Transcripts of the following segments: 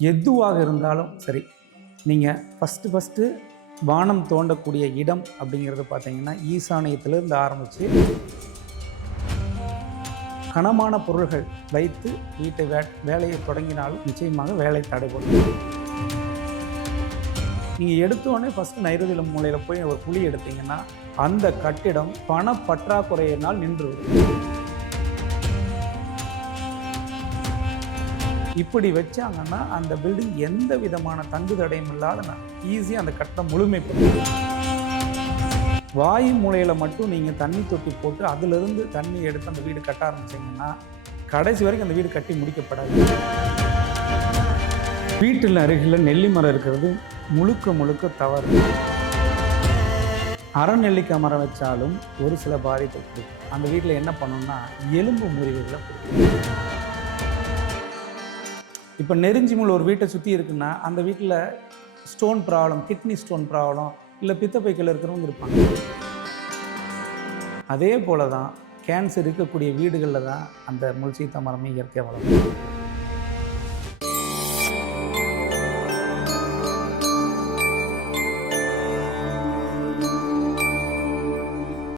எதுவாக இருந்தாலும் சரி, நீங்கள் ஃபஸ்ட்டு வானம் தோண்டக்கூடிய இடம் அப்படிங்கிறது பார்த்தீங்கன்னா ஈசானியத்திலிருந்து ஆரம்பித்து கனமான பொருள்கள் வைத்து வீட்டை வேலையை தொடங்கினாலும் நிச்சயமாக வேலை தடைபடும். நீங்கள் எடுத்தோடனே ஃபஸ்ட்டு நைருதியில மூலையில் போய் ஒரு குழி எடுத்தீங்கன்னா அந்த கட்டிடம் பண பற்றாக்குறையினால் நின்றுவிடும். இப்படி வச்சாங்கன்னா அந்த பில்டிங் எந்த விதமான தங்கு தடையும் இல்லாத ஈஸியாக அந்த கட்டடம் முழுமைப்படும். வாயு மூலையில் மட்டும் நீங்கள் தண்ணி தொட்டி போட்டு அதிலிருந்து தண்ணி எடுத்து அந்த வீடு கட்ட ஆரம்பிச்சிங்கன்னா கடைசி வரைக்கும் அந்த வீடு கட்டி முடிக்கப்படாது. வீட்டில் அருகில் நெல்லி மரம் இருக்கிறது முழுக்க தவறு. அறநெல்லிக்காய் மரம் வச்சாலும் ஒரு சில பாதிப்பு கொடுக்கும். அந்த வீட்டில் என்ன பண்ணணும்னா எலும்பு முறிவுகளை கொடுக்கும். இப்போ நெருஞ்சி முள் ஒரு வீட்டை சுற்றி இருக்குன்னா அந்த வீட்டில் stone problem, kidney stone problem, இல்லை பித்தப்பைக்கில் இருக்கிறவங்க இருப்பாங்க. அதே போல தான் கேன்சர் இருக்கக்கூடிய வீடுகளில் தான் அந்த முள் சீத்தா மரமே இயற்கையாக வளரும்.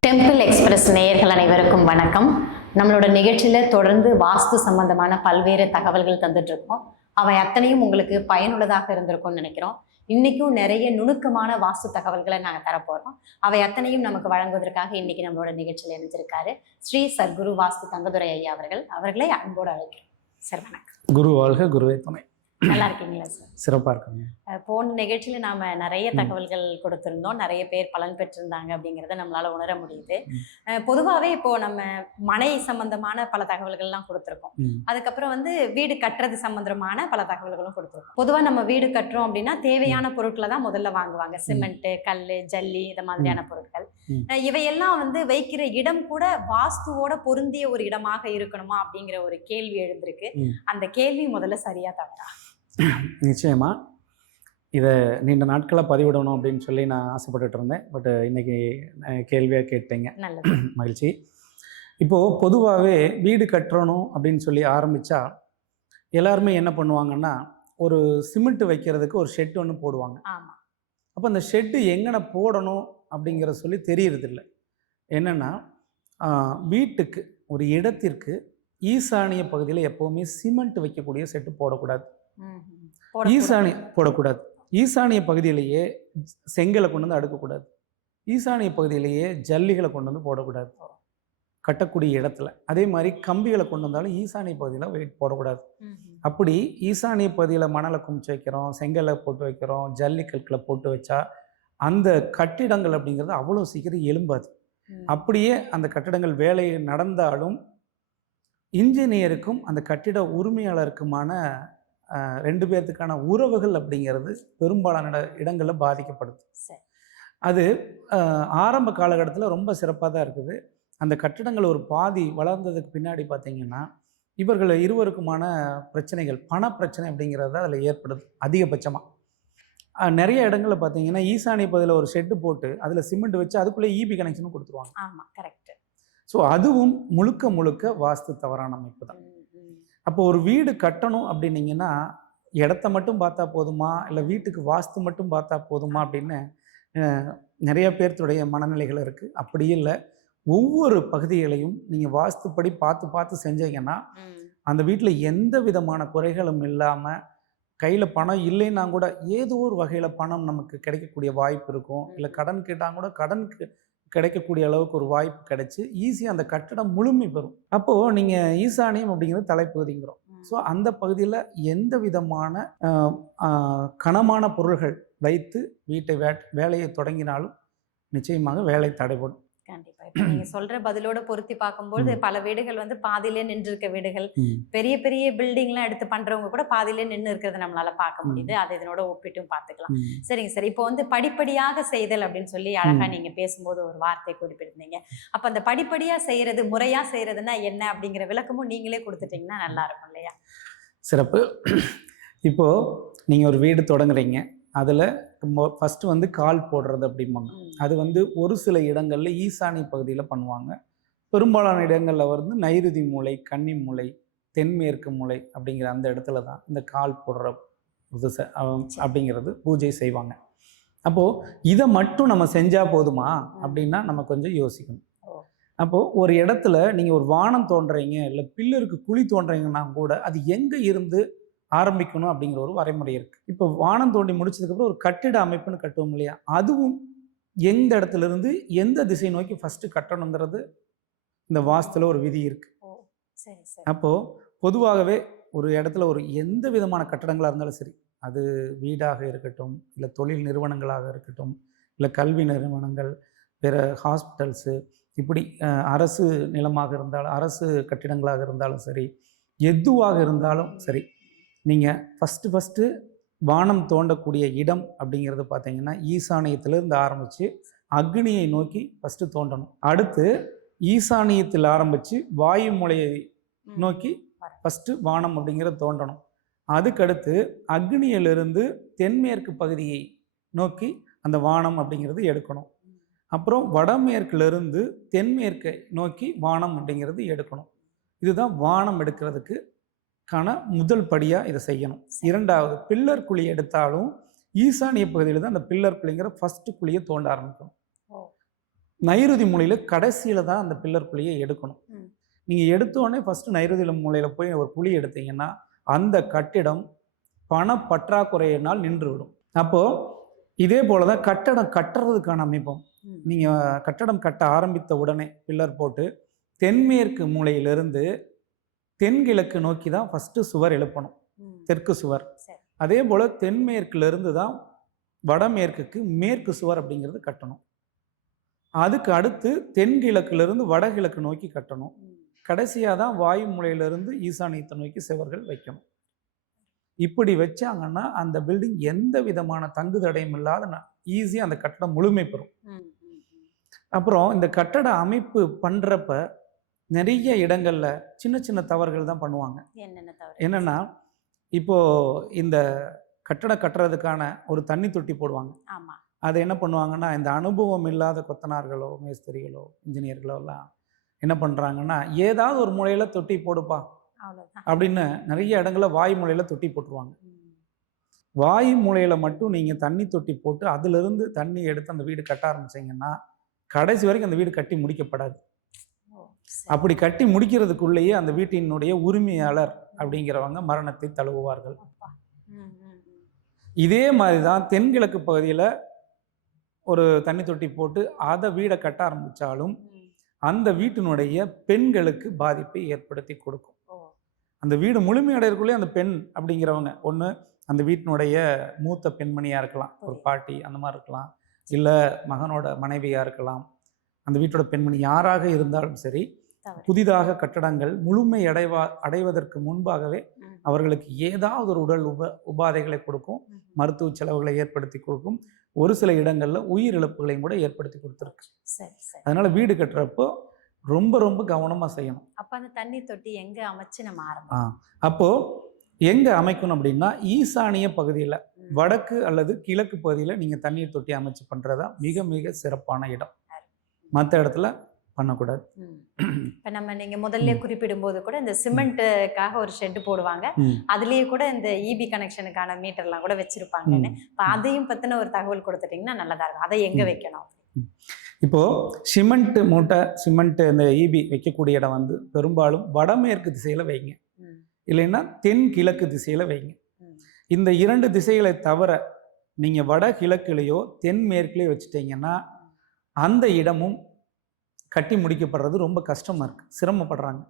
டெம்பிள் எக்ஸ்பிரஸ் நேயர்கள் அனைவருக்கும் வணக்கம். நம்மளோட நிகழ்ச்சியில் தொடர்ந்து வாஸ்து சம்பந்தமான பல்வேறு தகவல்கள் தந்துட்டு இருக்கோம். அவை அத்தனையும் உங்களுக்கு பயனுள்ளதாக இருந்திருக்கும்னு நினைக்கிறோம். இன்னைக்கும் நிறைய நுணுக்கமான வாஸ்து தகவல்களை நாங்கள் தரப்போகிறோம். அவை அத்தனையும் நமக்கு வழங்குவதற்காக இன்னைக்கு நம்மளோட நிகழ்ச்சியில் இணைஞ்சிருக்காரு ஸ்ரீ சத்குரு வாஸ்து தங்கதுரை ஐயா அவர்களை அன்போடு அழைக்கிறோம். சார் வணக்கம். குரு வாழ்க, குருவே துணை. நல்லா இருக்கீங்களா சார்? சிறப்பாக இருக்குங்க. போன நிகழ்ச்சியில் நாம் நிறைய தகவல்கள் கொடுத்துருந்தோம், நிறைய பேர் பலன் பெற்றிருந்தாங்க அப்படிங்கிறத நம்மளால உணர முடியுது. பொதுவாகவே இப்போ நம்ம மனை சம்பந்தமான பல தகவல்கள்லாம் கொடுத்துருக்கோம். அதுக்கப்புறம் வீடு கட்டுறது சம்பந்தமான பல தகவல்களும் கொடுத்துருக்கோம். பொதுவாக நம்ம வீடு கட்டுறோம் அப்படின்னா தேவையான பொருட்களை தான் முதல்ல வாங்குவாங்க. சிமெண்ட்டு, கல், ஜல்லி, இந்த மாதிரியான பொருட்கள். இவையெல்லாம் வைக்கிற இடம் கூட வாஸ்துவோட பொருந்திய ஒரு இடமாக இருக்கணுமா அப்படிங்கிற ஒரு கேள்வி எழுந்திருக்கு. அந்த கேள்வி முதல்ல சரியா தவறா? நிச்சயமா இதை நீண்ட நாட்களாக பதிவிடணும் அப்படின்னு சொல்லி நான் ஆசைப்பட்டுட்டு இருந்தேன். பட் இன்னைக்கு கேள்வியாக கேட்டீங்க, மகிழ்ச்சி. இப்போது பொதுவாகவே வீடு கட்டணும் அப்படின்னு சொல்லி ஆரம்பித்தா எல்லாருமே என்ன பண்ணுவாங்கன்னா ஒரு சிமெண்ட் வைக்கிறதுக்கு ஒரு ஷெட் ஒன்று போடுவாங்க. அப்போ அந்த ஷெட்டு எங்கன போடணும் அப்படிங்கிற சொல்லி தெரியறதில்லை. என்னென்னா வீட்டுக்கு ஒரு இடத்திற்கு ஈசானிய பகுதியில் எப்போவுமே சிமெண்ட் வைக்கக்கூடிய ஷெட்டு போடக்கூடாது. போடக்கூடாது. ஈசானிய பகுதியிலேயே செங்கலை கொண்டு வந்து அடுக்கக்கூடாது. ஈசானிய பகுதியிலேயே ஜல்லிகளை கொண்டு வந்து போடக்கூடாது கட்டக்கூடிய இடத்துல. அதே மாதிரி கம்பிகளை கொண்டு வந்தாலும் ஈசானிய பகுதியில் வெயிட் போடக்கூடாது. அப்படி ஈசானிய பகுதியில் மணலை குமிச்சு வைக்கிறோம், செங்கலை போட்டு வைக்கிறோம், ஜல்லி கற்களை போட்டு வச்சா அந்த கட்டிடங்கள் அப்படிங்கிறது அவ்வளோ சீக்கிரம் எழும்பாது. அப்படியே அந்த கட்டிடங்கள் வேலை நடந்தாலும் இன்ஜினியருக்கும் அந்த கட்டிட உரிமையாளருக்குமான ரெண்டு பேர்த்துக்கான உறவுகள் அப்படிங்கிறது பெரும்பாலான இடங்களில் பாதிக்கப்படுது. அது ஆரம்ப காலகட்டத்தில் ரொம்ப சிறப்பாக தான் இருக்குது. அந்த கட்டிடங்கள் ஒரு பாதி வளர்ந்ததுக்கு பின்னாடி பார்த்திங்கன்னா இவர்கள் இருவருக்குமான பிரச்சனைகள், பண பிரச்சனை அப்படிங்கிறது அதில் ஏற்படுது அதிகபட்சமாக. நிறைய இடங்களில் பார்த்தீங்கன்னா ஈசானிய பகுதியில் ஒரு ஷெட்டு போட்டு அதில் சிமெண்ட் வச்சு அதுக்குள்ளே இபி கனெக்ஷனும் கொடுத்துருவாங்க. ஆமாம், கரெக்ட். ஸோ அதுவும் முழுக்க வாஸ்து தவறான அமைப்பு தான். அப்போ ஒரு வீடு கட்டணும் அப்படின்னீங்கன்னா இடத்த மட்டும் பார்த்தா போதுமா, இல்லை வீட்டுக்கு வாஸ்து மட்டும் பார்த்தா போதுமா அப்படின்னு நிறைய பேர்த்துடைய மனநிலைகள் இருக்குது. அப்படி இல்லை, ஒவ்வொரு பகுதிகளையும் நீங்கள் வாஸ்துப்படி பார்த்து செஞ்சீங்கன்னா அந்த வீட்டில் எந்த விதமான குறைகளும் இல்லாமல் கையில் பணம் இல்லைன்னா கூட ஏதோ ஒரு வகையில் பணம் நமக்கு கிடைக்கக்கூடிய வாய்ப்பு இருக்கும். இல்லை கடன் கேட்டால் கூட கடனுக்கு கிடைக்கக்கூடிய அளவுக்கு ஒரு வாய்ப்பு கிடைச்சி ஈஸியாக அந்த கட்டடம் முழுமை பெறும். அப்போது நீங்கள் ஈசானியம் அப்படிங்கிறது தலைப்பகுதிங்கிறோம். ஸோ அந்த பகுதியில் எந்த விதமான கனமான பொருள்கள் வைத்து வீட்டை வேலையை தொடங்கினாலும் நிச்சயமாக வேலை தடைபடும். கண்டிப்பா. இப்ப நீங்க சொல்ற பதிலோட பொருத்தி பார்க்கும்போது பல வீடுகள் பாதியிலே நின்று இருக்க வீடுகள், பெரிய பெரிய பில்டிங் எல்லாம் எடுத்து பண்றவங்க கூட பாதியிலே நின்று இருக்கிறத நம்மளால பார்க்க முடியுது. அதை இதனோட ஒப்பிட்டும் பார்த்துக்கலாம். சரிங்க சார். இப்போ படிப்படியாக செய்தல் அப்படின்னு சொல்லி அழகா நீங்க பேசும்போது ஒரு வார்த்தை குறிப்பிட்டிருந்தீங்க. அப்ப அந்த படிப்படியா செய்யறது, முறையா செய்யறதுன்னா என்ன அப்படிங்கிற விளக்கமும் நீங்களே கொடுத்துட்டீங்கன்னா நல்லா இருக்கும் இல்லையா? சிறப்பு. இப்போ நீங்க ஒரு வீடு தொடங்குறீங்க, அதில் ஃபஸ்ட்டு கால் போடுறது அப்படிம்பாங்க. அது ஒரு சில இடங்களில் ஈசானிய பகுதியில் பண்ணுவாங்க. பெரும்பாலான இடங்களில் நைருதி மூலை, கன்னி மூலை, தென்மேற்கு மூலை அப்படிங்கிற அந்த இடத்துல தான் இந்த கால் போடுற அப்படிங்கிறது பூஜை செய்வாங்க. அப்போது இதை மட்டும் நம்ம செஞ்சால் போதுமா அப்படின்னா நம்ம கொஞ்சம் யோசிக்கணும். அப்போது ஒரு இடத்துல நீங்கள் ஒரு வானம் தோன்றீங்க, இல்லை பில்லருக்கு குழி தோன்றீங்கன்னா கூட அது எங்கே இருந்து ஆரம்பிக்கணும் அப்படிங்கிற ஒரு வரைமுறை இருக்குது. இப்போ வானம் தோண்டி முடிச்சதுக்கப்புறம் ஒரு கட்டிட அமைப்புன்னு கட்டுவோம் இல்லையா, அதுவும் எந்த இடத்துல இருந்து எந்த திசை நோக்கி ஃபஸ்ட்டு கட்டணுங்கிறது இந்த வாஸ்துல ஒரு விதி இருக்குது. அப்போது பொதுவாகவே ஒரு இடத்துல ஒரு எந்த விதமான கட்டடங்களாக இருந்தாலும் சரி, அது வீடாக இருக்கட்டும், இல்லை தொழில் நிறுவனங்களாக இருக்கட்டும், இல்லை கல்வி நிறுவனங்கள், பிற ஹாஸ்பிட்டல்ஸு, இப்படி அரசு நிலமாக இருந்தாலும் அரசு கட்டிடங்களாக இருந்தாலும் சரி, எதுவாக இருந்தாலும் சரி, நீங்கள் ஃபஸ்ட்டு வானம் தோண்டக்கூடிய இடம் அப்படிங்கிறது பார்த்தீங்கன்னா ஈசானியத்திலிருந்து ஆரம்பித்து அக்னியை நோக்கி ஃபஸ்ட்டு தோண்டணும். அடுத்து ஈசானியத்தில் ஆரம்பித்து வாயு மூலையை நோக்கி ஃபஸ்ட்டு வானம் அப்படிங்கிறத தோண்டணும். அதுக்கடுத்து அக்னியிலிருந்து தென்மேற்கு பகுதியை நோக்கி அந்த வானம் அப்படிங்கிறது எடுக்கணும். அப்புறம் வடமேற்கிலிருந்து தென்மேற்கை நோக்கி வானம் அப்படிங்கிறது எடுக்கணும். இதுதான் வானம் எடுக்கிறதுக்கான முதல் படியாக இதை செய்யணும். இரண்டாவது, பில்லர் குழி எடுத்தாலும் ஈசானிய பகுதியில் தான் அந்த பில்லர் குழிங்கிற ஃபஸ்ட்டு குழியை தோண்ட ஆரம்பிக்கணும். நைருதி மூலையில் கடைசியில் தான் அந்த பில்லர் குழியை எடுக்கணும். நீங்கள் எடுத்தோடனே ஃபஸ்ட்டு நைருதி மூலையில் போய் ஒரு குழி எடுத்தீங்கன்னா அந்த கட்டிடம் பணப்பற்றாக்குறையினால் நின்றுவிடும். அப்போது இதே போல் தான் கட்டடம் கட்டுறதுக்கான அமைப்பும். நீங்கள் கட்டடம் கட்ட ஆரம்பித்த உடனே பில்லர் போட்டு தென்மேற்கு மூலையிலிருந்து தென்கிழக்கு நோக்கி தான் ஃபஸ்ட்டு சுவர் எழுப்பணும், தெற்கு சுவர். அதே போல் தென்மேற்கிலிருந்து தான் வடமேற்குக்கு மேற்கு சுவர் அப்படிங்கிறது கட்டணும். அதுக்கு அடுத்து தென்கிழக்கிலிருந்து வடகிழக்கு நோக்கி கட்டணும். கடைசியாக தான் வாயு மூலையிலிருந்து ஈசானியத்தை நோக்கி சுவர்கள் வைக்கணும். இப்படி வச்சாங்கன்னா அந்த பில்டிங் எந்த விதமான தங்கு தடையும் இல்லாத ஈஸியாக அந்த கட்டடம் முழுமை பெறும். அப்புறம் இந்த கட்டட அமைப்பு பண்ணுறப்ப நிறைய இடங்களில் சின்ன சின்ன தவறுகள் தான் பண்ணுவாங்க. என்னென்னா, இப்போது இந்த கட்டடம் கட்டுறதுக்கான ஒரு தண்ணி தொட்டி போடுவாங்க. அதை என்ன பண்ணுவாங்கன்னா, இந்த அனுபவம் இல்லாத கொத்தனார்களோ மேஸ்திரிகளோ இன்ஜினியர்களோ எல்லாம் என்ன பண்ணுறாங்கன்னா, ஏதாவது ஒரு மூலையில் தொட்டி போடுப்பா அப்படின்னு நிறைய இடங்களில் வாயு மூலையில் தொட்டி போட்டுருவாங்க. வாயு மூலையில் மட்டும் நீங்கள் தண்ணி தொட்டி போட்டு அதிலிருந்து தண்ணி எடுத்து அந்த வீடு கட்ட ஆரம்பிச்சிங்கன்னா கடைசி வரைக்கும் அந்த வீடு கட்டி முடிக்கப்படாது. அப்படி கட்டி முடிக்கிறதுக்குள்ளேயே அந்த வீட்டினுடைய உரிமையாளர் அப்படிங்கிறவங்க மரணத்தை தழுவுவார்கள். இதே மாதிரி தான் தென்கிழக்கு பகுதியில் ஒரு தண்ணி தொட்டி போட்டு அதை வீடை கட்ட ஆரம்பித்தாலும் அந்த வீட்டினுடைய பெண்களுக்கு பாதிப்பை ஏற்படுத்தி கொடுக்கும். அந்த வீடு முழுமையடைறதுக்குள்ளே அந்த பெண் அப்படிங்கிறவங்க ஒன்று அந்த வீட்டினுடைய மூத்த பெண்மணியாக இருக்கலாம், ஒரு பாட்டி அந்த மாதிரி இருக்கலாம், இல்லை மகனோட மனைவியாக இருக்கலாம். அந்த வீட்டோட பெண்மணி யாராக இருந்தாலும் சரி, புதிதாக கட்டடங்கள் முழுமை அடைவதற்கு முன்பாகவே அவர்களுக்கு ஏதாவது ஒரு உடல் உபாதைகளை கொடுக்கும், மருத்துவ செலவுகளை ஏற்படுத்தி கொடுக்கும், ஒரு சில இடங்களில் உயிரிழப்புகளையும் கூட ஏற்படுத்தி கொடுத்துருக்கு. அதனால வீடு கட்டுறப்போ ரொம்ப ரொம்ப கவனமாக செய்யணும். அப்போ அந்த தண்ணி தொட்டி எங்கே அமைச்சு நம்ம ஆரம்பிக்கணும்? அப்போது எங்கே அமைக்கணும் அப்படின்னா, ஈசானிய பகுதியில் வடக்கு அல்லது கிழக்கு பகுதியில் நீங்கள் தண்ணீர் தொட்டி அமைச்சு பண்ணுறதா மிக மிக சிறப்பான இடம். மற்ற இடத்துல பண்ணக்கூடாது. இப்போ நீங்கள் முதல்ல குறிப்பிடும் போது கூட இந்த சிமெண்ட்டுக்காக ஒரு ஷெட்டு போடுவாங்க, அதுலேயே கூட இந்த இபி கனெக்ஷனுக்கான மீட்டர்லாம் கூட வச்சுருப்பாங்கன்னு. இப்போ அதையும் பற்றின ஒரு தகவல் கொடுத்துட்டிங்கன்னா நல்லதாக இருக்கும். அதை எங்கே வைக்கணும்? இப்போது சிமெண்ட் மூட்டை, சிமெண்ட் இந்த இபி வைக்கக்கூடிய இடம் வந்து பெரும்பாலும் வடமேற்கு திசையில் வைங்க, இல்லைன்னா தென்கிழக்கு திசையில் வைங்க. இந்த இரண்டு திசைகளை தவிர நீங்கள் வடகிழக்குலேயோ தென்மேற்குலேயோ வச்சுட்டிங்கன்னா அந்த இடமும் கட்டி முடிக்கப்படுறது ரொம்ப கஷ்டமாக இருக்குது, சிரமப்படுறாங்க.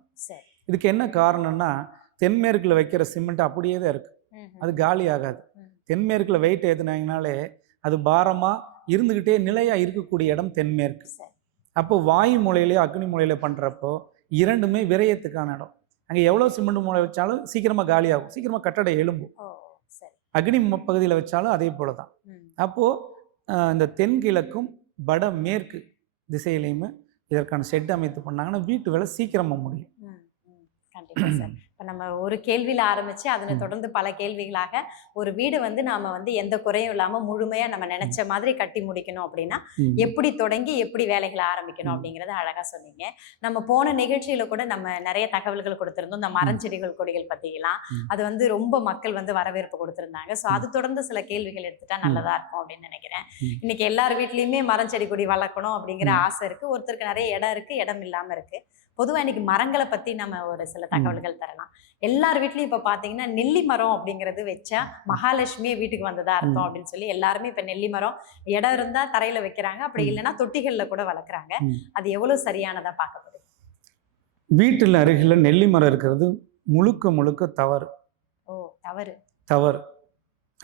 இதுக்கு என்ன காரணம்னா, தென்மேற்கில் வைக்கிற சிமெண்ட் அப்படியே தான் இருக்குது, அது காலி ஆகாது. தென்மேற்கில் வெயிட் ஏற்றுனாங்கனாலே அது பாரமாக இருந்துக்கிட்டே நிலையாக இருக்கக்கூடிய இடம் தென்மேற்கு. அப்போ வாயு மூலையிலையோ அக்னி மூலையில பண்ணுறப்போ இரண்டுமே விரயத்துக்கான இடம். அங்கே எவ்வளோ சிமெண்ட் மூளை வச்சாலும் சீக்கிரமாக காலியாகும், சீக்கிரமாக கட்டடம் எழும்பும். அக்னி பகுதியில் வச்சாலும் அதே போல தான். அப்போது இந்த தென்கிழக்கும் வடமேற்கு திசையிலையுமே இதற்கான ஷெட் அமைத்து பண்ணாங்கன்னா வீட்டு வேலை சீக்கிரமாக முடியும். கண்டிப்பா சார். இப்ப நம்ம ஒரு கேள்வியில ஆரம்பிச்சு அதனை தொடர்ந்து பல கேள்விகளாக ஒரு வீடு வந்து நாம வந்து எந்த குறையும் இல்லாம முழுமையா நம்ம நினைச்ச மாதிரி கட்டி முடிக்கணும் அப்படின்னா எப்படி தொடங்கி எப்படி வேலைகளை ஆரம்பிக்கணும் அப்படிங்கறத அழகா சொன்னீங்க. நம்ம போன நிகழ்ச்சியில கூட நம்ம நிறைய தகவல்கள் கொடுத்திருந்தோம். இந்த மரஞ்செடிகள் கொடிகள் பத்திலாம் அது வந்து ரொம்ப மக்கள் வந்து வரவேற்பு கொடுத்திருந்தாங்க. ஸோ அது தொடர்ந்து சில கேள்விகள் எடுத்துட்டா நல்லதா இருக்கும் அப்படின்னு நினைக்கிறேன். இன்னைக்கு எல்லார் வீட்லயுமே மரஞ்செடி கொடி வளர்க்கணும் அப்படிங்கிற ஆசை இருக்கு. ஒருத்தருக்கு நிறைய இடம் இருக்கு, இடம் இல்லாம இருக்கு. பொதுவாக இன்னைக்கு மரங்களை பற்றி நம்ம ஒரு சில தகவல்கள் தரலாம். எல்லார் வீட்லையும் இப்போ பார்த்தீங்கன்னா நெல்லி மரம் அப்படிங்கிறது வச்சா மகாலட்சுமியே வீட்டுக்கு வந்ததா அர்த்தம் அப்படின்னு சொல்லி எல்லாருமே இப்போ நெல்லி மரம் இடம் இருந்தால் தரையில் வைக்கிறாங்க, அப்படி இல்லைன்னா தொட்டிகளில் கூட வளர்க்குறாங்க. அது எவ்வளோ சரியானதாக பார்க்கப்படுது? வீட்டில் அருகில் நெல்லி மரம் இருக்கிறது முழுக்க முழுக்க தவறு. ஓ, தவறு தவறு.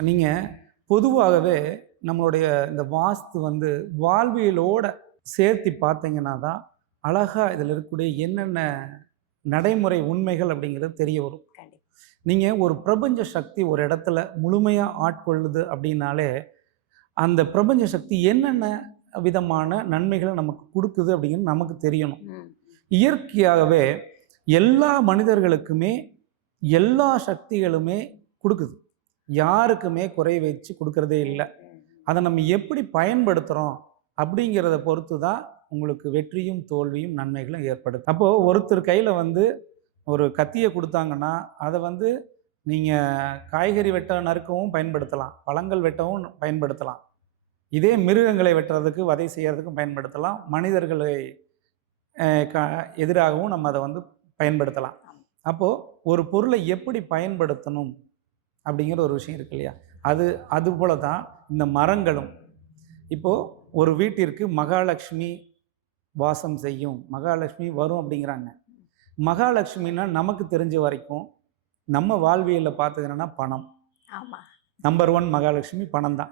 நீங்கள் பொதுவாகவே நம்மளுடைய இந்த வாஸ்து வந்து வாழ்வியலோட சேர்த்து பார்த்தீங்கன்னா தான் அழகா இதில் இருக்கக்கூடிய என்னென்ன நடைமுறை உண்மைகள் அப்படிங்கிறது தெரிய வரும். நீங்கள் ஒரு பிரபஞ்ச சக்தி ஒரு இடத்துல முழுமையாக ஆட்கொள்ளுது அப்படின்னாலே அந்த பிரபஞ்ச சக்தி என்னென்ன விதமான நன்மைகளை நமக்கு கொடுக்குது அப்படிங்கிறது நமக்கு தெரியணும். இயற்கையாகவே எல்லா மனிதர்களுக்குமே எல்லா சக்திகளுமே கொடுக்குது, யாருக்குமே குறை வச்சு கொடுக்கறதே இல்லை. அதை நம்ம எப்படி பயன்படுத்துகிறோம் அப்படிங்கிறத பொறுத்து தான் உங்களுக்கு வெற்றியும் தோல்வியும் நன்மைகளும் ஏற்படுது. அப்போது ஒருத்தர் கையில் வந்து ஒரு கத்தியை கொடுத்தாங்கன்னா அதை வந்து நீங்கள் காய்கறி வெட்ட நறுக்கவும் பயன்படுத்தலாம், பழங்கள் வெட்டவும் பயன்படுத்தலாம், இதே மிருகங்களை வெட்டுறதுக்கு வதை செய்கிறதுக்கும் பயன்படுத்தலாம், மனிதர்களை எதிராகவும் நம்ம அதை வந்து பயன்படுத்தலாம். அப்போது ஒரு பொருளை எப்படி பயன்படுத்தணும் அப்படிங்கிற ஒரு விஷயம் இருக்கு இல்லையா, அதுபோல தான் இந்த மரங்களும். இப்போது ஒரு வீட்டிற்கு மகாலட்சுமி வாசம் செய்யும், மகாலட்சுமி வரும் அப்படிங்கிறாங்க. மகாலட்சுமின்னா நமக்கு தெரிஞ்ச வரைக்கும் நம்ம வாழ்வியலில் பார்த்ததுன்னா பணம். நம்பர் 1 மகாலட்சுமி பணம் தான்.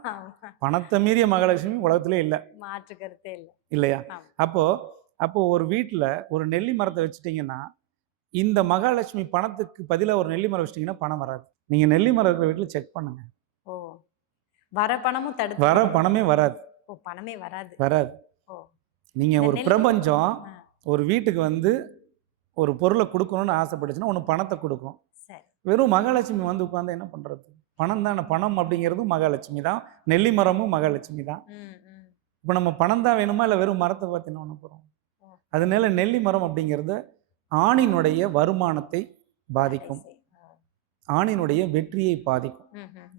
பணத்தை மீறிய மகாலட்சுமி உலகத்திலே இல்லை, மாற்று கருத்தே இல்லை இல்லையா? அப்போ ஒரு வீட்டில் ஒரு நெல்லி மரத்தை வச்சுட்டிங்கன்னா இந்த மகாலட்சுமி பணத்துக்கு பதிலாக ஒரு நெல்லி மரம் வச்சிட்டிங்கன்னா பணம் வராது. நீங்கள் நெல்லி மரம் இருக்கிற வீட்டில் செக் பண்ணுங்க, வர பணமும் வர பணமே வராது. பணமே வராது. நீங்கள் ஒரு பிரபஞ்சம் ஒரு வீட்டுக்கு வந்து ஒரு பொருளை கொடுக்கணும்னு ஆசைப்பட்டுச்சுன்னா ஒன்று பணத்தை கொடுக்கும். வெறும் மகாலட்சுமி வந்து உட்காந்து என்ன பண்ணுறது? பணம் தானே. பணம் அப்படிங்கிறதும் மகாலட்சுமி தான், நெல்லி மரமும் மகாலட்சுமி தான். இப்போ நம்ம பணம் தான் வேணுமா இல்லை வெறும் மரத்தை பார்த்து என்ன பண்ண போகிறோம்? அதனால நெல்லி மரம் அப்படிங்கிறது ஆணினுடைய வருமானத்தை பாதிக்கும், ஆணினுடைய வெற்றியை பாதிக்கும்.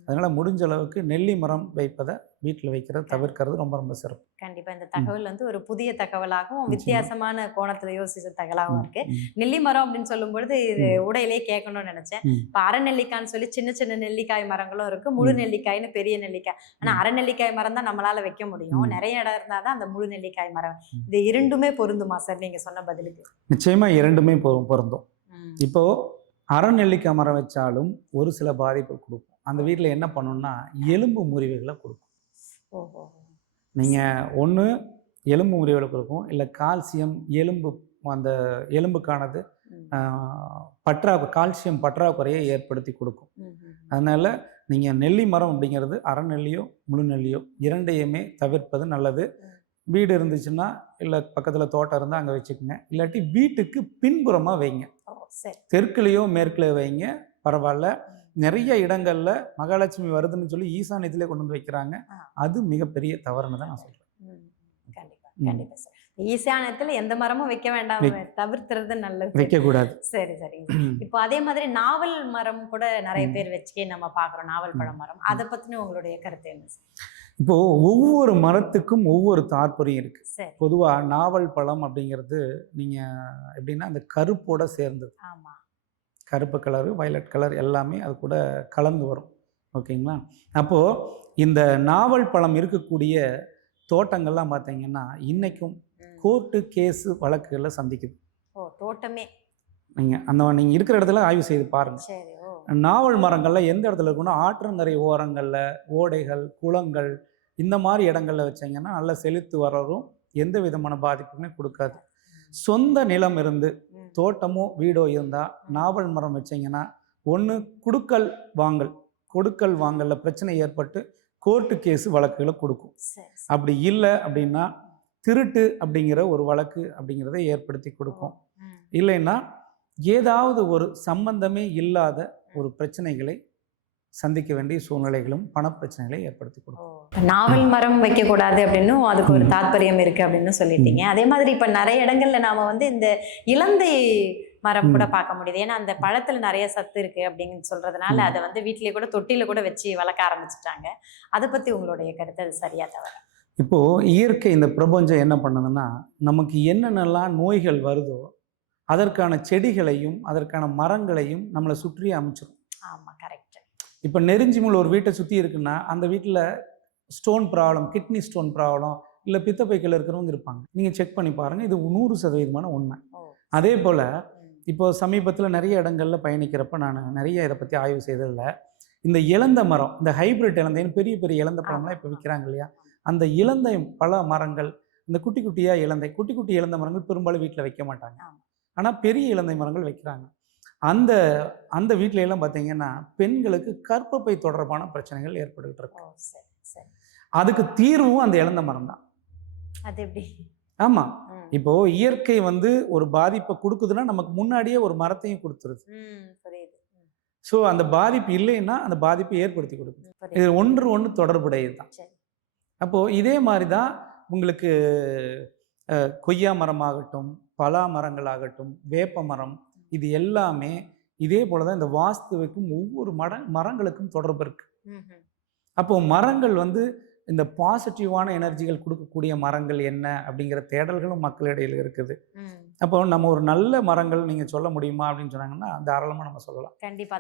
அதனால் முடிஞ்ச அளவுக்கு நெல்லி மரம் வைப்பதை வீட்டில் வைக்கிறத தவிர்க்கிறது ரொம்ப ரொம்ப சிறப்பு. கண்டிப்பாக இந்த தகவல் வந்து ஒரு புதிய தகவலாகவும் வித்தியாசமான கோணத்தில் யோசிச்ச தகவலாகவும் இருக்கு. நெல்லி மரம் அப்படின்னு சொல்லும்பொழுது இது உடையிலேயே கேட்கணும்னு நினைச்சேன். இப்போ அரைநெல்லிக்காய்ன்னு சொல்லி சின்ன சின்ன நெல்லிக்காய் மரங்களும் இருக்கு, முழு நெல்லிக்காய்னு பெரிய நெல்லிக்காய். ஆனால் அரைநெல்லிக்காய் மரம் தான் நம்மளால வைக்க முடியும், நிறைய இடம் இருந்தால் தான் அந்த முழு நெல்லிக்காய் மரம். இது இரண்டுமே பொருந்துமா சார் நீங்க சொன்ன பதிலுக்கு? நிச்சயமா இரண்டுமே பொருந்தும். இப்போ அரைநெல்லிக்காய் மரம் வச்சாலும் ஒரு சில பாதிப்பு கொடுக்கும். அந்த வீட்டில் என்ன பண்ணணும்னா எலும்பு முறிவுகளை கொடுக்கும். நீங்கள் ஒன்று எலும்பு முறிவுகளை கொடுக்கும், இல்லை கால்சியம் அந்த எலும்புக்கானது கால்சியம் பற்றாக்குறையை ஏற்படுத்தி கொடுக்கும். அதனால் நீங்கள் நெல்லி மரம் அப்படிங்கிறது அரைநெல்லியோ முழு நெல்லியோ இரண்டையுமே தவிர்ப்பது நல்லது. வீடு இருந்துச்சுன்னா இல்லை பக்கத்தில் தோட்டம் இருந்தால் அங்கே வச்சுக்கோங்க, இல்லாட்டி வீட்டுக்கு பின்புறமாக வைங்க. தெற்குலேயோ மேற்குலேயோ வைங்க, பரவாயில்ல. நிறைய இடங்கள்ல மகாலட்சுமி வருதுன்னு சொல்லி ஈசானியத்திலே கொண்டு வந்து வைக்கிறாங்க, அது மிகப்பெரிய தவறுன்னு தான் நான் சொல்றேன். கண்டிப்பா சார். ஈசானியத்துல எந்த மரமும் வைக்க வேண்டாம், தவிர்த்துறது நல்லது, வைக்க கூடாது. சரி சரி. இப்போ அதே மாதிரி நாவல் மரம் கூட நிறைய பேர் வச்சுக்கே நம்ம பாக்குறோம், நாவல் பழ மரம். அதை பத்தின உங்களுடைய கருத்து என்ன சார்? இப்போ ஒவ்வொரு மரத்துக்கும் ஒவ்வொரு தாற்பயம் இருக்கு. பொதுவா நாவல் பழம் அப்படிங்கிறது நீங்க எப்படின்னா அந்த கருப்போட சேர்ந்தது. ஆமா, கருப்பு கலரு வயலட் கலர் எல்லாமே அது கூட கலந்து வரும். ஓகேங்களா? அப்போது இந்த நாவல் பழம் இருக்கக்கூடிய தோட்டங்கள்லாம் பார்த்தீங்கன்னா இன்றைக்கும் கோர்ட்டு கேஸு வழக்குகளில் சந்திக்குது. தோட்டமே நீங்கள் இருக்கிற இடத்துல ஆய்வு செய்து பாருங்கள். நாவல் மரங்களில் எந்த இடத்துல இருக்குன்னா ஆற்றங்கரை ஓரங்களில், ஓடைகள், குளங்கள், இந்த மாதிரி இடங்களில் வச்சிங்கன்னா நல்லா செழித்து வளரும், எந்த விதமான பாதிப்புமே கொடுக்காது. சொந்த நிலம் இருந்து தோட்டமோ வீடோ இருந்தால் நாவல் மரம் வச்சிங்கன்னா ஒன்று கொடுக்கல் வாங்கல்ல பிரச்சனை ஏற்பட்டு கோர்ட்டு கேஸு வழக்குகளை கொடுக்கும். அப்படி இல்லை அப்படின்னா திருட்டு அப்படிங்கிற ஒரு வழக்கு அப்படிங்கிறத ஏற்படுத்தி கொடுக்கும். இல்லைன்னா ஏதாவது ஒரு சம்பந்தமே இல்லாத ஒரு பிரச்சனைகளை சந்திக்க வேண்டிய சூழ்நிலைகளும் பணப்பிரச்சனைகளை ஏற்படுத்தி கொடுக்கும். நாவல் மரம் வைக்கக்கூடாது அப்படின்னும் அதுக்கு ஒரு தாத்பரியம் இருக்கு அப்படின்னு சொல்லிட்டீங்க. அதே மாதிரி இப்ப நிறைய இடங்கள்ல நாம வந்து இந்த இலந்தை மரம் கூட பார்க்க முடியுது. ஏன்னா அந்த பழத்துல நிறைய சத்து இருக்கு அப்படின்னு சொல்றதுனால அதை வந்து வீட்டிலேயே கூட தொட்டில கூட வச்சு வளர்க்க ஆரம்பிச்சுட்டாங்க. அதை பத்தி உங்களுடைய கருத்து அது சரியா தவறா? இப்போ இயற்கை இந்த பிரபஞ்சம் என்ன பண்ணுதுன்னா, நமக்கு என்னென்னலாம் நோய்கள் வருதோ அதற்கான செடிகளையும் அதற்கான மரங்களையும் நம்மளை சுற்றி அமைச்சிடும். ஆமா, கரெக்ட். இப்போ நெருஞ்சிமுள் ஒரு வீட்டை சுற்றி இருக்குன்னா அந்த வீட்டில் stone problem, kidney stone problem, இல்லை பித்தப்பைக்கில் இருக்கிறவங்க இருப்பாங்க. நீங்கள் செக் பண்ணி பாருங்கள், இது 100% உண்மை. அதே போல் இப்போ சமீபத்தில் நிறைய இடங்களில் பயணிக்கிறப்ப நான் நிறைய இதை பற்றி ஆய்வு செய்ததில்லை. இந்த இலந்த மரம், இந்த ஹைப்ரிட் இலந்தைன்னு பெரிய பெரிய இலந்த பழம்லாம் இப்போ விற்கிறாங்க இல்லையா, அந்த இலந்தை பல மரங்கள், இந்த குட்டி குட்டியாக இலந்தை, குட்டி குட்டி இலந்த மரங்கள் பெரும்பாலும் வீட்டில் வைக்க மாட்டாங்க. ஆனால் பெரிய இலந்தை மரங்கள் வைக்கிறாங்க. அந்த அந்த வீட்டில எல்லாம் பார்த்தீங்கன்னா பெண்களுக்கு கர்ப்பப்பை தொடர்பான பிரச்சனைகள் ஏற்பட்டுக்கிட்டு இருக்கு. அதுக்கு தீர்வும் அந்த இலந்த மரம் தான். அது எப்படி? ஆமா, இப்போ இயற்கை வந்து ஒரு பாதிப்பை கொடுக்குதுன்னா நமக்கு முன்னாடியே ஒரு மரத்தையும் கொடுத்துருது. ஸோ அந்த பாதிப்பு இல்லைன்னா அந்த பாதிப்பை ஏற்படுத்தி கொடுக்குது. இது ஒன்று தொடர்புடையது தான். அப்போ இதே மாதிரி தான் உங்களுக்கு கொய்யா மரமாகட்டும், பலா மரங்களாகட்டும், வேப்ப மரம், இது எல்லாமே இதே போல தான் இந்த வாஸ்துவுக்கும் ஒவ்வொரு மரங்களுக்கும் தொடர்பு இருக்கு. அப்போ மரங்கள் வந்து இந்த பாசிட்டிவான எனர்ஜிகள் கொடுக்கக்கூடிய மரங்கள் என்ன அப்படிங்கிற தேடல்களும் மக்களிடையில் இருக்குது. அப்போ நம்ம ஒரு நல்ல மரங்கள் நீங்க சொல்ல முடியுமா அப்படின்னு சொன்னாங்கன்னா தாராளமா நம்ம சொல்லலாம். கண்டிப்பா.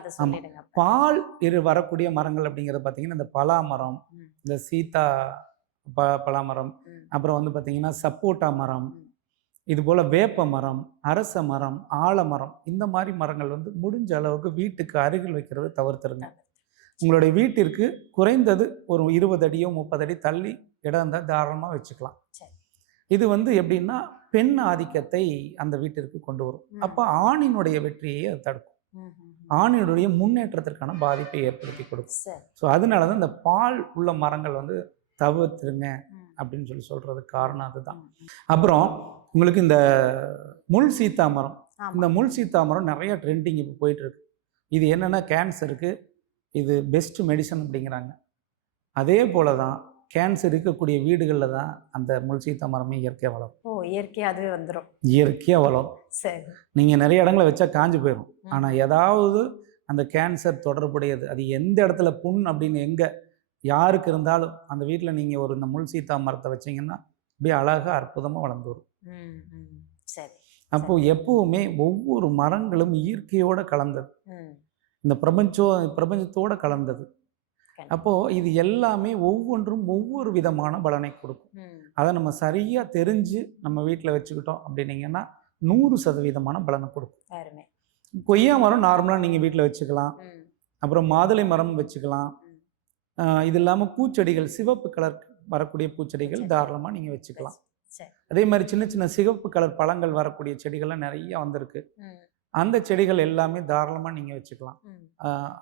பால் வரக்கூடிய மரங்கள் அப்படிங்கிறது பார்த்தீங்கன்னா இந்த பலா மரம், இந்த சீதா பலா மரம், அப்புறம் வந்து பார்த்தீங்கன்னா சப்போட்டா மரம், இது போல் வேப்ப மரம், அரச மரம், ஆலமரம், இந்த மாதிரி மரங்கள் வந்து முடிஞ்ச அளவுக்கு வீட்டுக்கு அருகில் வைக்கிறது தவிர்த்துருங்க. உங்களுடைய வீட்டிற்கு குறைந்தது ஒரு 20 அடியோ 30 அடி தள்ளி இடம் இருந்தால் தாராளமாக வச்சுக்கலாம். இது வந்து எப்படின்னா பெண் ஆதிக்கத்தை அந்த வீட்டிற்கு கொண்டு வரும். அப்போ ஆணினுடைய வெற்றியை அது தடுக்கும், ஆணினுடைய முன்னேற்றத்திற்கான பாதிப்பை ஏற்படுத்தி கொடுக்கும். ஸோ அதனால தான் இந்த பால் உள்ள மரங்கள் வந்து தவிர்த்துருங்க அப்படின்னு சொல்லி சொல்றதுக்கு காரணம் அதுதான். அப்புறம் உங்களுக்கு இந்த முள் சீத்தா மரம், இந்த முள் சீத்தா மரம் நிறைய ட்ரெண்டிங் இப்போ போயிட்டு இருக்கு. இது என்னன்னா கேன்சருக்கு இது பெஸ்ட் மெடிசன் அப்படிங்கிறாங்க. அதே போல தான் கேன்சர் இருக்கக்கூடிய வீடுகளில் தான் அந்த முள் சீத்தா மரமே இயற்கையாக வளரும். இயற்கையாக வந்துடும், இயற்கையாக வளரும். சரி, நீங்கள் நிறைய இடங்களை வச்சா காஞ்சு போயிடும். ஆனால் ஏதாவது அந்த கேன்சர் தொடர்புடையது, அது எந்த இடத்துல புண் அப்படின்னு எங்கே யாருக்கு இருந்தாலும் அந்த வீட்டில் நீங்கள் ஒரு இந்த முள் சீத்தா மரத்தை வச்சிங்கன்னா அப்படியே அழகாக அற்புதமாக வளர்ந்து வரும். சரி. அப்போ எப்பவுமே ஒவ்வொரு மரங்களும் இயற்கையோட கலந்தது, இந்த பிரபஞ்சத்தோட கலந்தது. அப்போ இது எல்லாமே ஒவ்வொன்றும் ஒவ்வொரு விதமான பலனை கொடுக்கும். அதை நம்ம சரியா தெரிஞ்சு நம்ம வீட்டில் வச்சுக்கிட்டோம் அப்படின்னீங்கன்னா 100% பலனை கொடுக்கும். கொய்யா மரம் நார்மலாக நீங்கள் வீட்டில் வச்சுக்கலாம். அப்புறம் மாதுளை மரம் வச்சுக்கலாம். இது இல்லாமல் பூச்செடிகள், சிவப்பு கலர் வரக்கூடிய பூச்செடிகள் தாராளமாக நீங்கள் வச்சுக்கலாம். அதே மாதிரி சின்ன சின்ன சிவப்பு கலர் பழங்கள் வரக்கூடிய செடிகள்லாம் நிறைய வந்திருக்கு. அந்த செடிகள் எல்லாமே தாராளமாக நீங்கள் வச்சுக்கலாம்.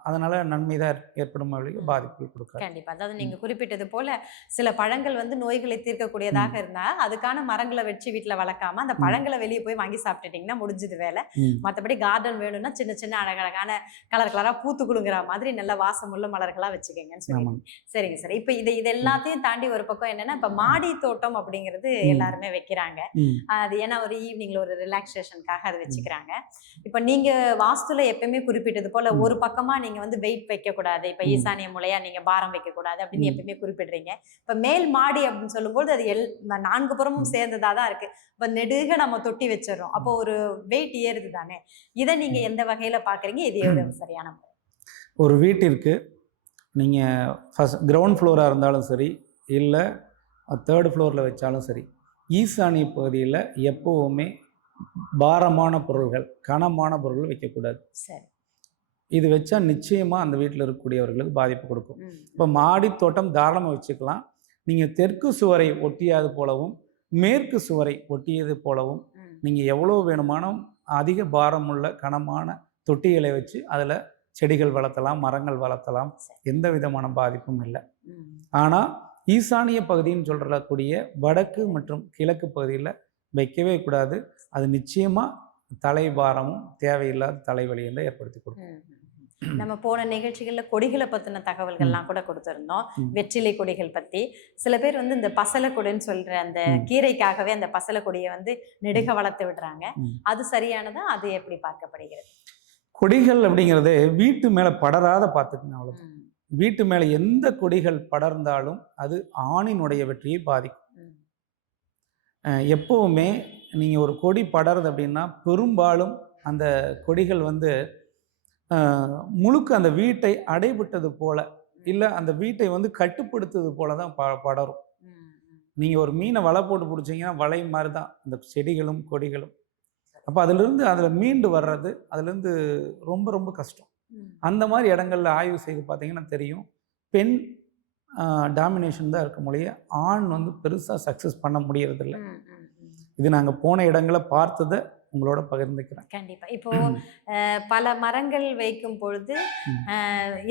அதனால நன்மை தான் ஏற்படும், பாதிப்புகள் கொடுக்காது. கண்டிப்பாக. அதாவது நீங்கள் குறிப்பிட்டது போல சில பழங்கள் வந்து நோய்களை தீர்க்கக்கூடியதாக இருந்தால் அதுக்கான மரங்களை வச்சு வீட்டில் வளர்க்காம அந்த பழங்களை வெளியே போய் வாங்கி சாப்பிட்டுட்டிங்கன்னா முடிஞ்சது வேலை. மற்றபடி கார்டன் வேணும்னா சின்ன சின்ன அழகழகான கலர் கலராக பூத்து குலுங்குற மாதிரி நல்ல வாசமுள்ள மலர்களாக வச்சுக்கோங்கன்னு சொல்லி. சரிங்க சார். இப்போ இது எல்லாத்தையும் தாண்டி ஒரு பக்கம் என்னன்னா இப்போ மாடி தோட்டம் அப்படிங்கிறது எல்லாருமே வைக்கிறாங்க. அது ஏன்னா ஒரு ஈவினிங்ல ஒரு ரிலாக்ஸேஷனுக்காக அதை வச்சுக்கிறாங்க. இப்போ நீங்க வாஸ்துல எப்பயுமே குறிப்பிட்டது போல ஒரு பக்கமா நீங்க வந்து வெயிட் வைக்கக்கூடாது, இப்போ ஈசானிய மூலையா நீங்க பாரம் வைக்கக்கூடாது அப்படின்னு எப்பயுமே குறிப்பிடுறீங்க. இப்போ மேல் மாடி அப்படின்னு சொல்லும்போது அது 4 புறமும் சேர்ந்ததா தான் இருக்கு. இப்போ நெடுக நம்ம தொட்டி வச்சிடறோம், அப்போ ஒரு வெயிட் ஏறுது தானே. இதை நீங்க எந்த வகையில பாக்குறீங்க? இது எவ்வளவு சரியான முறை? ஒரு வீட்டிற்கு நீங்கள் ஃபர்ஸ்ட் கிரவுண்ட் ஃப்ளோராக இருந்தாலும் சரி, இல்லை 3rd ஃப்ளோரில் வச்சாலும் சரி, ஈசானிய பகுதியில் எப்போவுமே பாரமான பொருள்கள், கனமான பொருள்கள் வைக்கக்கூடாது. இது வச்சா நிச்சயமாக அந்த வீட்டில் இருக்கக்கூடியவர்களுக்கு பாதிப்பு கொடுக்கும். இப்போ மாடி தோட்டம் தாராளமாக வச்சுக்கலாம். நீங்கள் தெற்கு சுவரை ஒட்டியது போலவும் மேற்கு சுவரை ஒட்டியது போலவும் நீங்கள் எவ்வளோ வேணுமானும் அதிக பாரமுள்ள கனமான தொட்டிகளை வச்சு அதில் செடிகள் வளர்த்தலாம், மரங்கள் வளர்த்தலாம். எந்த விதமான பாதிப்பும் இல்லை. ஆனால் ஈசானிய பகுதின்னு சொல்லக்கூடிய வடக்கு மற்றும் கிழக்கு பகுதியில் வைக்கவே கூடாது. அது நிச்சயமாக தலைபாரமும் தேவையில்லாத தலைவலியும் தான் ஏற்படுத்தி கொடுக்கும். நம்ம போன நிகழ்ச்சிகள்ல கொடிகளை பத்தின தகவல்கள்லாம் கூட கொடுத்திருந்தோம். வெற்றிலை கொடிகள் பத்தி. சில பேர் வந்து இந்த பசலை கொடின்னு சொல்ற அந்த கீரைக்காகவே அந்த பசலை கொடியை வந்து நெடுக வளர்த்து விடுறாங்க. அது சரியானதா? அது எப்படி பார்க்கப்படுகிறது? கொடிகள் அப்படிங்கிறது வீட்டு மேல படராத பார்த்துக்கணும், அவ்வளவுதான். வீட்டு மேல எந்த கொடிகள் படர்ந்தாலும் அது ஆணினுடைய வெற்றியை பாதிக்கும். எப்பவுமே நீங்க ஒரு கொடி படருது அப்படின்னா பெரும்பாலும் அந்த கொடிகள் வந்து முழுக்க அந்த வீட்டை அடைபட்டது போல, இல்லை அந்த வீட்டை வந்து கட்டுப்படுத்துறது போல தான் படரும். நீங்கள் ஒரு மீனை வலை போட்டு பிடிச்சிங்கன்னா வலை மாதிரி தான் இந்த செடிகளும் கொடிகளும். அப்போ அதில் மீண்டு வர்றது அதுலேருந்து ரொம்ப ரொம்ப கஷ்டம். அந்த மாதிரி இடங்கள்ல ஆய்வு செய்து பார்த்தீங்கன்னா தெரியும், பெண் டாமினேஷன் தான் இருக்க முடிய ஆண் வந்து பெருசாக சக்ஸஸ் பண்ண முடியறதில்லை. இது நாங்கள் போன இடங்களை பார்த்ததை உங்களோட பகிர்ந்துக்கிறேன். கண்டிப்பா. இப்போ பல மரங்கள் வைக்கும் பொழுது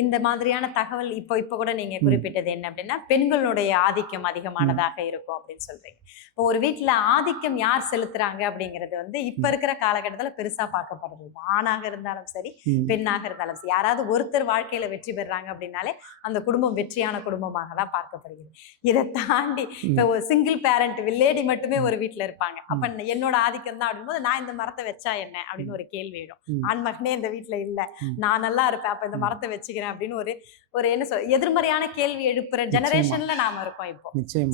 இந்த மாதிரியான தகவல் இப்போ கூட நீங்க குறிப்பிட்டது என்ன அப்படின்னா, பெண்களுடைய ஆதிக்கம் அதிகமானதாக இருக்கும் அப்படின்னு சொல்றீங்க. இப்போ ஒரு வீட்டுல ஆதிக்கம் யார் செலுத்துறாங்க அப்படிங்கிறது வந்து இப்ப இருக்கிற காலகட்டத்துல பெருசா பார்க்கப்படுறது. ஆணாக இருந்தாலும் சரி, பெண்ணாக இருந்தாலும் சரி, யாராவது ஒருத்தர் வாழ்க்கையில வெற்றி பெறாங்க அப்படின்னாலே அந்த குடும்பம் வெற்றியான குடும்பமாக தான் பார்க்கப்படுகிறது. இதை தாண்டி இப்ப ஒரு சிங்கிள் பேரண்ட் லேடி மட்டுமே ஒரு வீட்டுல இருப்பாங்க. அப்ப என்னோட ஆதிக்கம் தான் அப்படின்போது நான் இந்த மரத்தை வச்சா என்ன அப்படின்னு ஒரு கேள்வி வரும். ஆண் மகனே இந்த வீட்டுல இல்ல, நான் நல்லா இருப்பேன், அப்ப இந்த மரத்தை வச்சுக்கிறேன் அப்படின்னு ஒரு என்ன சொல் எதிர்மறையான கேள்வி எழுப்புற ஜெனரேஷன்ல நாம இருக்கோம் இப்போ.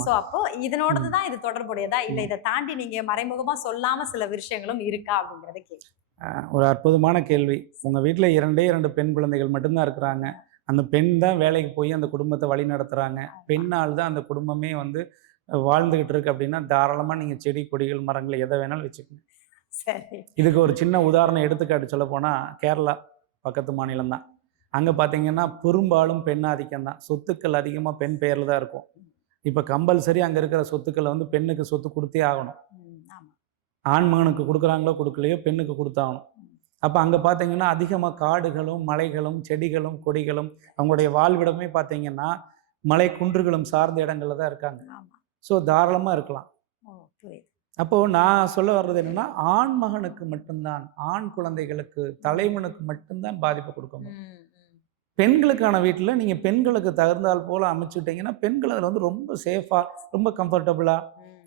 சோ அப்போ இதனோடதான் இது தொடர்புடையதா இல்ல இதை தாண்டி நீங்க மறைமுகமா சொல்லாம சில விஷயங்களும் இருக்கா அப்படிங்கறத கேள்வி. ஒரு அற்புதமான கேள்வி. உங்க வீட்டுல 2 பெண் குழந்தைகள் மட்டும்தான் இருக்கிறாங்க. அந்த பெண் தான் வேலைக்கு போய் அந்த குடும்பத்தை வழி நடத்துறாங்க. பெண்ணால் தான் அந்த குடும்பமே வந்து வாழ்ந்துகிட்டு இருக்கு அப்படின்னா தாராளமா நீங்க செடி கொடிகள் மரங்களை எதை வேணாலும் வச்சுக்கோங்க. இதுக்கு ஒரு சின்ன உதாரணம் எடுத்துக்காட்டு சொல்ல போனா, கேரளா பக்கத்து மாநிலம் தான். அங்க பாத்தீங்கன்னா பெரும்பாலும் பெண் ஆதிக்கம் தான். சொத்துக்கள் அதிகமா பெண் பெயர்ல தான் இருக்கும். இப்ப கம்பல்சரி அங்க இருக்கிற சொத்துக்களை வந்து பெண்ணுக்கு சொத்து கொடுத்தே ஆகணும். ஆண் மகனுக்கு கொடுக்குறாங்களோ கொடுக்கலையோ பெண்ணுக்கு கொடுத்தாகணும். அப்ப அங்க பாத்தீங்கன்னா அதிகமா காடுகளும் மலைகளும் செடிகளும் கொடிகளும், அவங்களுடைய வாழ்விடமே பாத்தீங்கன்னா மலை குன்றுகளும் சார்ந்த இடங்கள்ல தான் இருக்காங்க. ஸோ தாராளமா இருக்கலாம். அப்போ நான் சொல்ல வர்றது என்னன்னா, ஆண் மகனுக்கு மட்டும்தான், ஆண் குழந்தைகளுக்கு தலைவனுக்கு மட்டும்தான் பாதிப்பு கொடுக்கணும். பெண்களுக்கான வீட்டில் நீங்க பெண்களுக்கு தகுந்தால் போல அமைச்சுட்டீங்கன்னா பெண்கள் அதில் வந்து ரொம்ப சேஃபா, ரொம்ப கம்ஃபர்டபுளா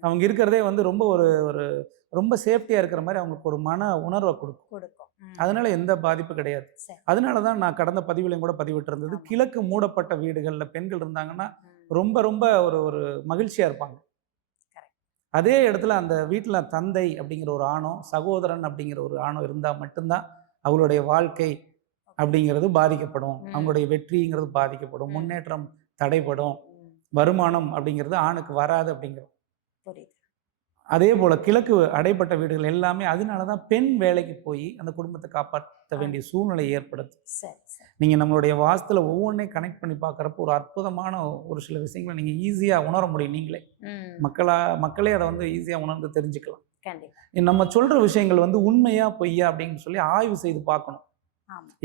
அவங்க இருக்கிறதே வந்து ரொம்ப ஒரு ரொம்ப சேஃப்டியா இருக்கிற மாதிரி அவங்களுக்கு ஒரு மன உணர்வை கொடுக்கும். அதனால எந்த பாதிப்பு கிடையாது. அதனால தான் நான் கடந்த பதிவுலையும் கூட பதிவிட்டு இருந்தது, கிழக்கு மூடப்பட்ட வீடுகளில் பெண்கள் இருந்தாங்கன்னா ரொம்ப ரொம்ப ஒரு மகிழ்ச்சியா இருப்பாங்க. அதே இடத்துல அந்த வீட்டில் தந்தை அப்படிங்கிற ஒரு ஆணோ, சகோதரன் அப்படிங்கிற ஒரு ஆணோ இருந்தால் மட்டும்தான் அவங்களுடைய வாழ்க்கை அப்படிங்கிறது பாதிக்கப்படும். அவங்களுடைய வெற்றிங்கிறது பாதிக்கப்படும். முன்னேற்றம் தடைப்படும். வருமானம் அப்படிங்கிறது ஆணுக்கு வராது அப்படிங்கிறது. அதே போல கிழக்கு அடைப்பட்ட வீடுகள் எல்லாமே அதனால தான் பெண் வேலைக்கு போய் அந்த குடும்பத்தை காப்பாற்ற வேண்டிய சூழ்நிலை ஏற்படுது. நீங்க நம்மளுடைய வாஸ்துல ஒவ்வொன்றையும் கனெக்ட் பண்ணி பார்க்குறப்போ ஒரு அற்புதமான ஒரு சில விஷயங்களை நீங்க ஈஸியா உணர முடியும். நீங்களே மக்களே அதை வந்து ஈஸியா உணர்ந்து தெரிஞ்சுக்கலாம். நம்ம சொல்ற விஷயங்கள் வந்து உண்மையா பொய்யா அப்படின்னு சொல்லி ஆய்வு செய்து பார்க்கணும்.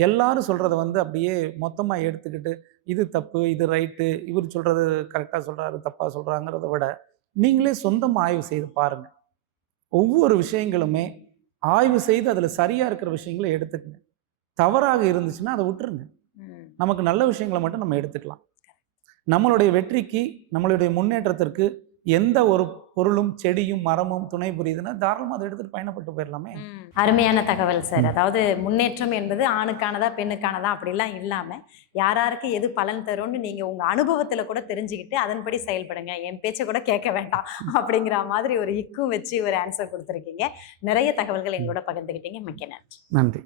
எல்லாரும் சொல்றதை வந்து அப்படியே மொத்தமா எடுத்துக்கிட்டு இது தப்பு இது ரைட்டு, இவர் சொல்றது கரெக்டா சொல்றாரு தப்பா சொல்றாங்கிறத விட நீங்களே சொந்தம் ஆய்வு செய்து பாருங்க. ஒவ்வொரு விஷயங்களுமே ஆய்வு செய்து அதுல சரியா இருக்கிற விஷயங்களை எடுத்துக்கங்க. தவறாக இருந்துச்சுன்னா அதை விட்டுருங்க. நமக்கு நல்ல விஷயங்களை மட்டும் நம்ம எடுத்துக்கலாம். நம்மளுடைய வெற்றிக்கு, நம்மளுடைய முன்னேற்றத்திற்கு எந்த ஒரு பொருளும் செடியும் மரமும் துணை புரியுதுன்னா தாராளமாக அதை எடுத்துட்டு பயணப்பட்டு போயிடலாமே. அருமையான தகவல் சார். அதாவது முன்னேற்றம் என்பது ஆணுக்கானதா பெண்ணுக்கானதா அப்படிலாம் இல்லாம யாராருக்கு எது பலன் தரும்னு நீங்க உங்க அனுபவத்துல கூட தெரிஞ்சுக்கிட்டு அதன்படி செயல்படுங்க, என் பேச்சை கூட கேட்க வேண்டாம் அப்படிங்கிற மாதிரி ஒரு இக்கும் வச்சு ஒரு ஆன்சர் கொடுத்துருக்கீங்க. நிறைய தகவல்கள் எங்களோட பகிர்ந்துக்கிட்டீங்க. மிக்க நன்றி. நன்றி.